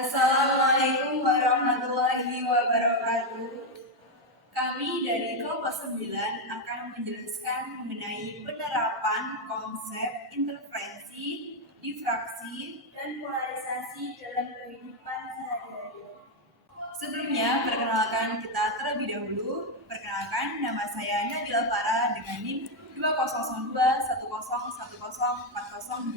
Assalamualaikum warahmatullahi wabarakatuh. Kami dari kelompok 9 akan menjelaskan mengenai penerapan konsep interferensi, difraksi, dan polarisasi dalam kehidupan sehari-hari. Sebelumnya, perkenalkan kita terlebih dahulu. Perkenalkan, nama saya Nabila Farah dengan NIM 20021010404020.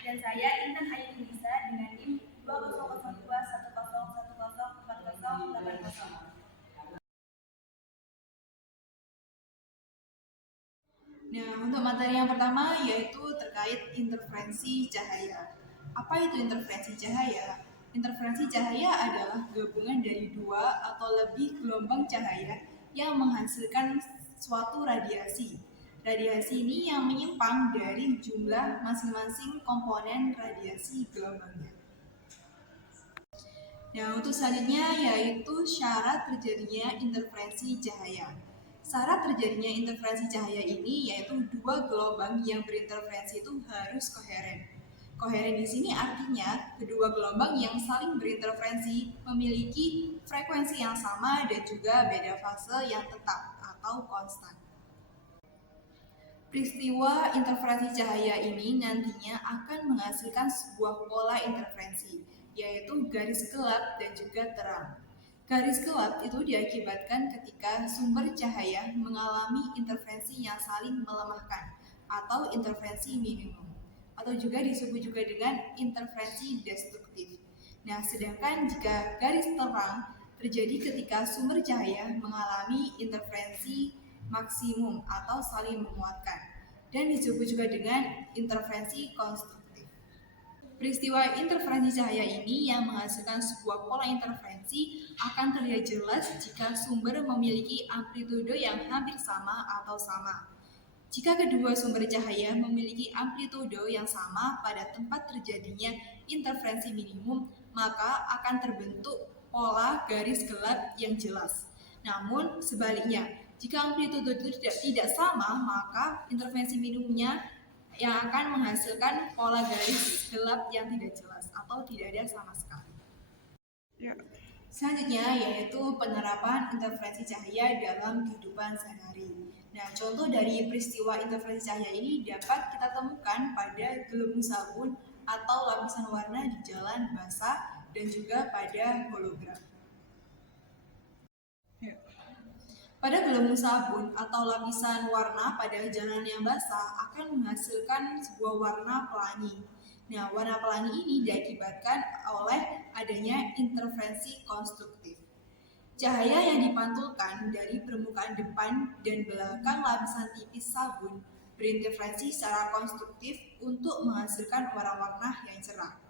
Dan saya Intan Ayu Nisa dengan NIM 20021010404080. Nah, untuk materi yang pertama yaitu terkait interferensi cahaya. Apa itu interferensi cahaya? Interferensi cahaya adalah gabungan dari dua atau lebih gelombang cahaya yang menghasilkan suatu radiasi. Radiasi ini yang menyimpang dari jumlah masing-masing komponen radiasi gelombangnya. Nah, untuk selanjutnya yaitu syarat terjadinya interferensi cahaya. Syarat terjadinya interferensi cahaya ini yaitu dua gelombang yang berinterferensi itu harus koheren. Koheren di sini artinya kedua gelombang yang saling berinterferensi memiliki frekuensi yang sama dan juga beda fase yang tetap atau konstan. Peristiwa interferensi cahaya ini nantinya akan menghasilkan sebuah pola interferensi, yaitu garis gelap dan juga terang. Garis gelap itu diakibatkan ketika sumber cahaya mengalami interferensi yang saling melemahkan atau interferensi minimum, atau juga disebut juga dengan interferensi destruktif. Nah, sedangkan jika garis terang terjadi ketika sumber cahaya mengalami interferensi maksimum atau saling menguatkan, dan disebut juga dengan interferensi konstruktif. Peristiwa interferensi cahaya ini yang menghasilkan sebuah pola interferensi akan terlihat jelas jika sumber memiliki amplitude yang hampir sama atau sama. Jika kedua sumber cahaya memiliki amplitude yang sama pada tempat terjadinya interferensi minimum, maka akan terbentuk pola garis gelap yang jelas. Namun sebaliknya, jika amplitude itu tidak sama, maka interferensi minimumnya yang akan menghasilkan pola garis gelap yang tidak jelas atau tidak ada sama sekali. Selanjutnya yaitu penerapan interferensi cahaya dalam kehidupan sehari-hari. Nah, contoh dari peristiwa interferensi cahaya ini dapat kita temukan pada gelembung sabun atau lapisan warna di jalan basah dan juga pada hologram. Pada gelembung sabun atau lapisan warna pada jalan yang basah akan menghasilkan sebuah warna pelangi. Nah, warna pelangi ini diakibatkan oleh adanya interferensi konstruktif. Cahaya yang dipantulkan dari permukaan depan dan belakang lapisan tipis sabun berinterferensi secara konstruktif untuk menghasilkan warna-warna yang cerah.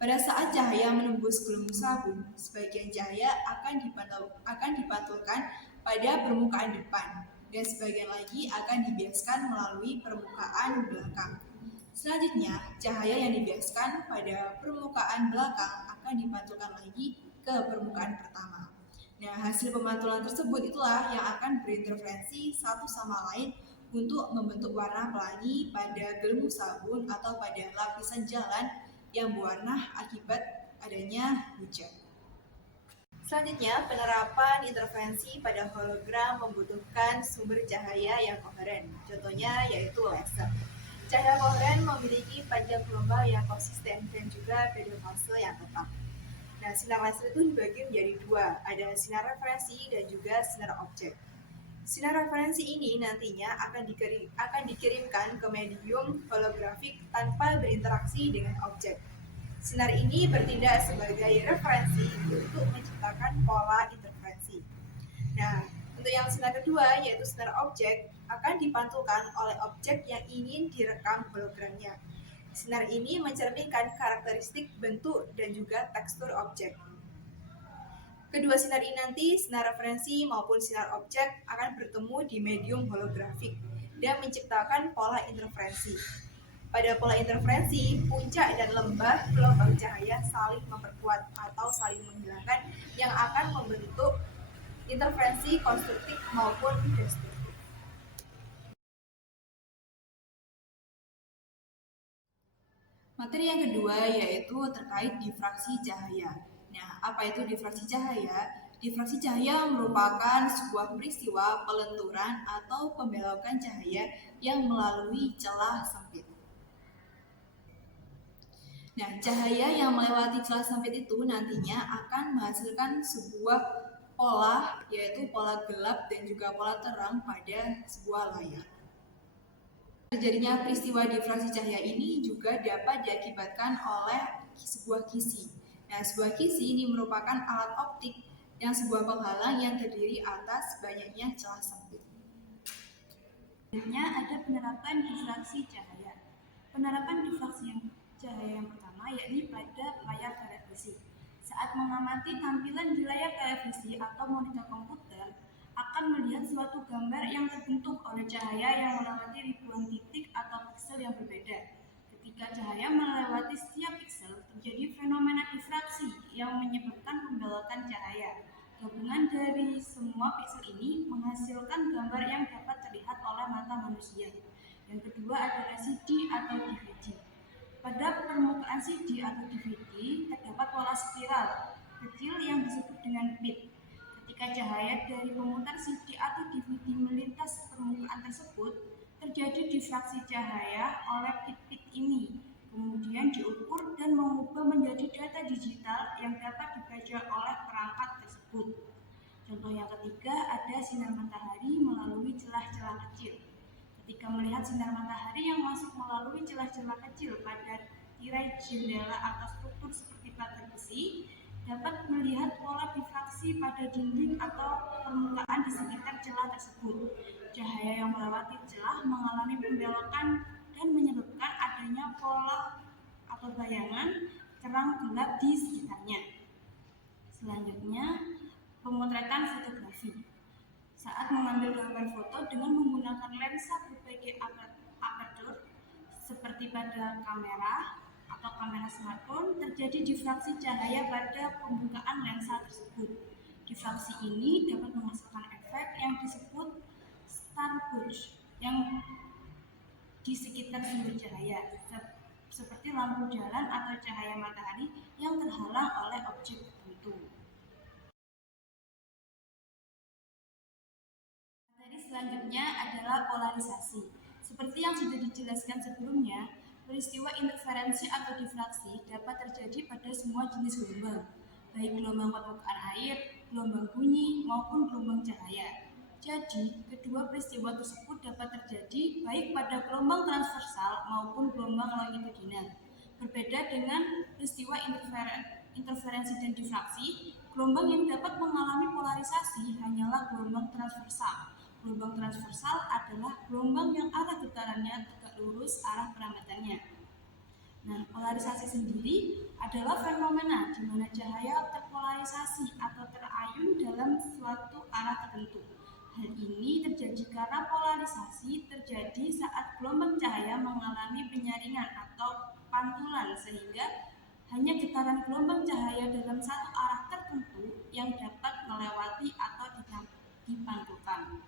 Pada saat cahaya menembus gelembung sabun, sebagian cahaya akan dipantulkan pada permukaan depan dan sebagian lagi akan dibiaskan melalui permukaan belakang. Selanjutnya, cahaya yang dibiaskan pada permukaan belakang akan dipantulkan lagi ke permukaan pertama. Nah, hasil pemantulan tersebut itulah yang akan berinterferensi satu sama lain untuk membentuk warna pelangi pada gelembung sabun atau pada lapisan jalan yang berwarna akibat adanya hujan. Selanjutnya, penerapan interferensi pada hologram membutuhkan sumber cahaya yang koheren. Contohnya yaitu laser. Cahaya koheren memiliki panjang gelombang yang konsisten dan juga beda fase yang tetap. Nah, sinar laser itu dibagi menjadi dua, ada sinar referensi dan juga sinar objek. Sinar referensi ini nantinya akan dikirimkan ke medium holografik tanpa berinteraksi dengan objek. Sinar ini bertindak sebagai referensi untuk menciptakan pola interferensi. Nah, untuk yang sinar kedua yaitu sinar objek akan dipantulkan oleh objek yang ingin direkam hologramnya. Sinar ini mencerminkan karakteristik bentuk dan juga tekstur objek. Kedua sinar ini nanti, sinar referensi maupun sinar objek akan bertemu di medium holografik dan menciptakan pola interferensi. Pada pola interferensi, puncak dan lembah gelombang cahaya saling memperkuat atau saling menghilangkan yang akan membentuk interferensi konstruktif maupun destruktif. Materi yang kedua yaitu terkait difraksi cahaya. Nah, apa itu difraksi cahaya? Difraksi cahaya merupakan sebuah peristiwa pelenturan atau pembelokan cahaya yang melalui celah sempit. Nah, cahaya yang melewati celah sempit itu nantinya akan menghasilkan sebuah pola, yaitu pola gelap dan juga pola terang pada sebuah layar. Terjadinya peristiwa difraksi cahaya ini juga dapat diakibatkan oleh sebuah kisi. Nah, sebuah kisi ini merupakan alat optik yang sebuah penghalang yang terdiri atas banyaknya celah sempit. Selanjutnya ada penerapan difraksi cahaya. Penerapan difraksi cahaya yang pertama yakni pada layar televisi. Saat mengamati tampilan di layar televisi atau monitor komputer, akan melihat suatu gambar yang terbentuk oleh cahaya yang melewati ribuan titik atau piksel yang berbeda. Ketika cahaya melewati setiap piksel, terjadi fenomena difraksi yang menyebabkan pembelokan cahaya. Gabungan dari semua piksel ini menghasilkan gambar yang dapat terlihat oleh mata manusia. Yang kedua adalah CD atau DVD. Pada permukaan CD atau DVD terdapat pola spiral kecil yang disebut dengan pit. Ketika cahaya dari pemutar CD atau DVD melintas permukaan tersebut, terjadi difraksi cahaya oleh pit-pit ini, kemudian diukur dan mengubah menjadi data digital yang dapat dibaca oleh perangkat tersebut. Contoh yang ketiga ada sinar matahari melalui celah-celah kecil. Ketika melihat sinar matahari yang masuk melalui celah-celah kecil pada tirai jendela atau struktur seperti pagar besi, dapat melihat pola difraksi pada dinding atau permukaan di sekitar celah tersebut. Cahaya yang melewati celah mengalami pembelokan dan menyebabkan adanya pola atau bayangan terang gelap di sekitarnya. Selanjutnya, pemotretan fotografi. Saat mengambil gambar foto dengan menggunakan lensa berbagai aperture seperti pada kamera atau kamera smartphone, terjadi difraksi cahaya pada pembukaan lensa tersebut. Difraksi ini dapat menghasilkan efek yang disebut starburst yang di sekitar sumber cahaya, seperti lampu jalan atau cahaya matahari yang terhalang oleh objek tertentu. Materi selanjutnya adalah polarisasi. Seperti yang sudah dijelaskan sebelumnya, peristiwa interferensi atau difraksi dapat terjadi pada semua jenis gelombang, baik gelombang permukaan air, gelombang bunyi, maupun gelombang cahaya. Jadi, kedua peristiwa tersebut dapat terjadi baik pada gelombang transversal maupun gelombang longitudinal. Berbeda dengan peristiwa interferensi dan difraksi, gelombang yang dapat mengalami polarisasi hanyalah gelombang transversal. Gelombang transversal adalah gelombang yang arah getarannya tegak lurus arah peramatannya. Nah, polarisasi sendiri adalah fenomena di mana cahaya terpolarisasi atau terayun dalam suatu arah tertentu. Hal ini terjadi karena polarisasi terjadi saat gelombang cahaya mengalami penyaringan atau pantulan sehingga hanya getaran gelombang cahaya dalam satu arah tertentu yang dapat melewati atau dipantulkan.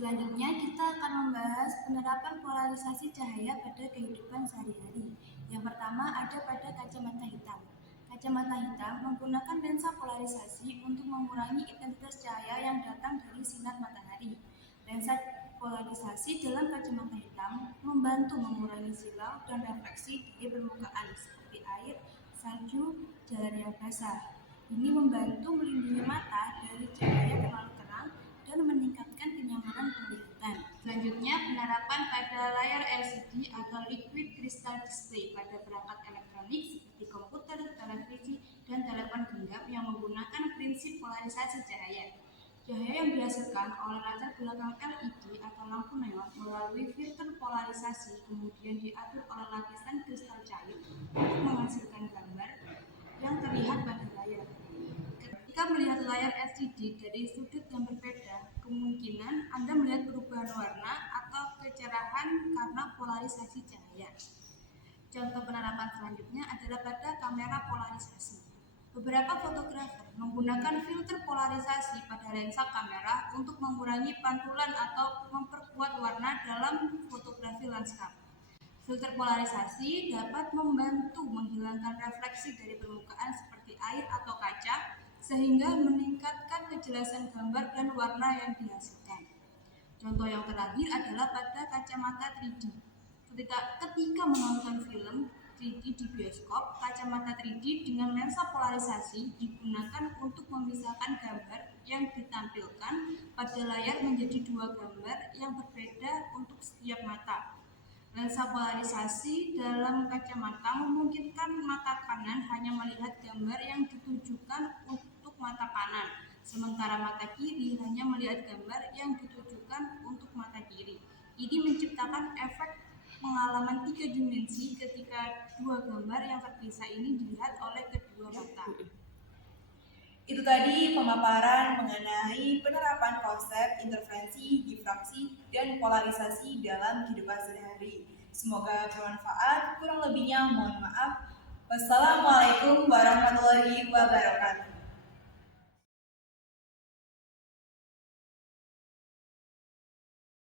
Selanjutnya kita akan membahas penerapan polarisasi cahaya pada kehidupan sehari-hari. Yang pertama ada pada kacamata hitam. Kacamata hitam menggunakan lensa polarisasi untuk mengurangi intensitas cahaya yang datang dari sinar matahari. Lensa polarisasi dalam kacamata hitam membantu mengurangi silau dan refleksi dari permukaan seperti air, salju, jalan yang basah. Ini membantu melindungi mata dari cahaya terlalu terang dan meningkatkan kenyamanan penglihatan. Selanjutnya, penerapan pada layar LCD atau Liquid Crystal Display pada perangkat elektronik seperti komputer, televisi, dan telepon genggam yang menggunakan prinsip polarisasi cahaya. Cahaya yang dihasilkan oleh latar belakang LED atau lampu neon melalui filter polarisasi kemudian diatur oleh lapisan kristal cair untuk menghasilkan gambar yang terlihat pada layar. Ketika melihat layar LCD dari sudut yang berbeda, kemungkinan Anda melihat perubahan warna atau kecerahan karena polarisasi cahaya. Contoh penerapan selanjutnya adalah pada kamera polarisasi. Beberapa fotografer menggunakan filter polarisasi pada lensa kamera untuk mengurangi pantulan atau memperkuat warna dalam fotografi lanskap. Filter polarisasi dapat membantu menghilangkan refleksi dari permukaan seperti air atau kaca, sehingga meningkatkan kejelasan gambar dan warna yang dihasilkan. Contoh yang terakhir adalah pada kacamata 3D. Ketika menonton film 3D di bioskop, kacamata 3D dengan lensa polarisasi digunakan untuk memisahkan gambar yang ditampilkan pada layar menjadi dua gambar yang berbeda untuk setiap mata. Lensa polarisasi dalam kacamata memungkinkan mata kanan hanya melihat gambar yang ditujukan untuk mata kanan, sementara mata kiri hanya melihat gambar yang ditujukan untuk mata kiri. Ini menciptakan efek pengalaman 3 dimensi ketika dua gambar yang terpisah ini dilihat oleh kedua mata. Itu tadi pemaparan mengenai penerapan konsep interferensi, difraksi, dan polarisasi dalam kehidupan sehari-hari. Semoga bermanfaat, kurang lebihnya mohon maaf. Wassalamualaikum warahmatullahi wabarakatuh.